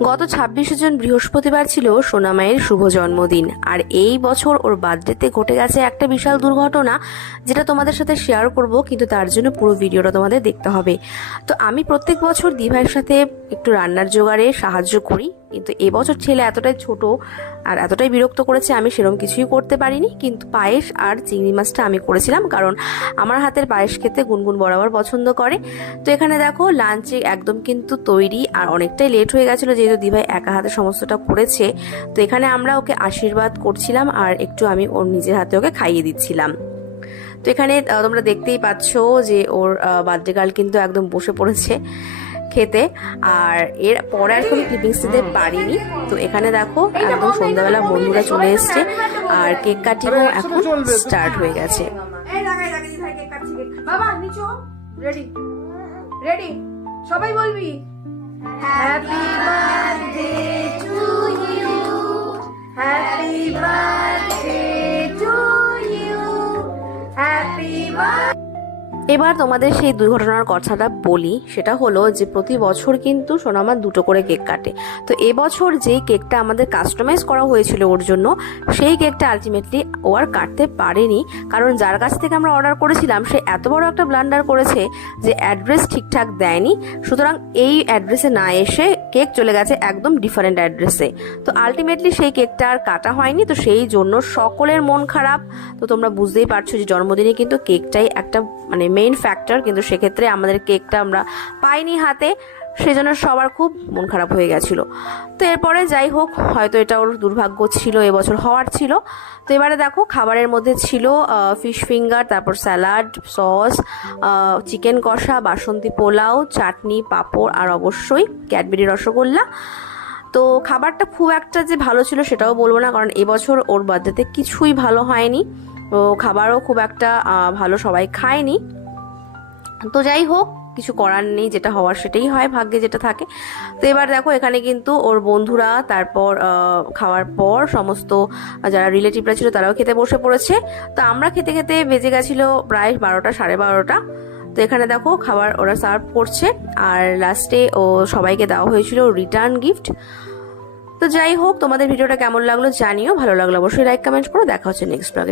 গত 26 জুন বৃহস্পতিবার ছিল সোনামায়ের শুভ জন্মদিন। আর এই বছর ওর বার্থডেতে ঘটে গেছে একটা বিশাল দুর্ঘটনা, যেটা তোমাদের সাথে শেয়ার করব, কিন্তু তার জন্য পুরো ভিডিওটা তোমাদের দেখতে হবে। তো আমি প্রত্যেক বছর দিভাইয়ের সাথে একটু রান্নার জোগাড়ে সাহায্য করি, কিন্তু এবছর ছেলে এতটাই ছোট আর এতটাই বিরক্ত করেছে, আমি সেরকম কিছুই করতে পারিনি। কিন্তু পায়েস আর চিংড়ি মাছটা আমি করেছিলাম, কারণ আমার হাতের পায়েস খেতে গুনগুন বরাবর পছন্দ করে। তো এখানে দেখো লাঞ্চে একদম কিন্তু তৈরি, আর অনেকটাই লেট হয়ে গেছিলো যেহেতু দিভাই একা হাতে সমস্তটা করেছে। তো এখানে আমরা ওকে আশীর্বাদ করছিলাম আর একটু আমি ওর নিজের হাতে ওকে খাইয়ে দিচ্ছিলাম। তো এখানে তোমরা দেখতেই পাচ্ছ যে ওর বার্থডে গার্ল কিন্তু একদম বসে পড়েছে খেতে। আর এর পরে আর কোনো ক্লিপিংস দিতে পারিনি। তো এখানে দেখো একদম সন্ধ্যাবেলা বন্ধুরা চলে এসছে আর কেক কাটিংও এখন স্টার্ট হয়ে গেছে। রেডি সবাই বলবি happy birthday to you, happy birthday to you, happy birthday. এবার তোমাদের সেই দুর্ঘটনার কথাটা বলি। সেটা হলো যে প্রতি বছর কিন্তু সোনামা 2টো করে কেক কাটে। তো এবছর যেই কেকটা আমাদের কাস্টমাইজ করা হয়েছিল ওর জন্য, সেই কেকটা আলটিমেটলি ও আর কাটতে পারেনি, কারণ যার কাছ থেকে আমরা অর্ডার করেছিলাম সে এত বড় একটা ব্লান্ডার করেছে যে অ্যাড্রেস ঠিকঠাক দেয়নি। সুতরাং এই অ্যাড্রেসে না এসে কেক চলে গেছে একদম ডিফারেন্ট অ্যাড্রেসে। তো আলটিমেটলি সেই কেকটা আর কাটা হয়নি। তো সেই জন্য সকলের মন খারাপ। তো তোমরা বুঝতেই পারছো যে জন্মদিনে কিন্তু কেকটাই একটা মেইন ফ্যাক্টর, কিন্তু সেক্ষেত্রে আমাদের কেকটা আমরা পাইনি হাতে, সেজন্য সবার খুব মন খারাপ হয়ে গেছিল। তো এরপরে যাই হোক, হয়তো এটা ওর দুর্ভাগ্য ছিল, এবছর হওয়ার ছিল। তো এবারে দেখো খাবারের মধ্যে ছিল ফিশ ফিঙ্গার, তারপর স্যালাড, সস, চিকেন কষা, বাসন্তী পোলাও, চাটনি, পাঁপড় আর অবশ্যই ক্যাডবেরি রসগোল্লা। তো খাবারটা খুব একটা যে ভালো ছিল সেটাও বলবো না, কারণ এবছর ওর বার্থডেতে কিছুই ভালো হয়নি। তো খাবারও খুব একটা ভালো সবাই খায়নি। তো যাই হোক, কিছু করার নেই, যেটা হওয়ার সেটাই হয়, ভাগ্যে যেটা থাকে। তো এবার দেখো এখানে কিন্তু ওর বন্ধুরা, তারপর খাওয়ার পর সমস্ত যারা রিলেটিভরা ছিল তারাও খেতে বসে পড়েছে। তো আমরা খেতে খেতে বেজে গেছিলো প্রায় 12টা, 12:30। তো এখানে দেখো খাবার ওরা সার্ভ করছে, আর লাস্টে ও সবাইকে দেওয়া হয়েছিল রিটার্ন গিফট। তো যাই হোক, তোমাদের ভিডিওটা কেমন লাগলো জানিও, ভালো লাগলো অবশ্যই লাইক কমেন্ট করো। দেখা হচ্ছে নেক্সট ব্লগে।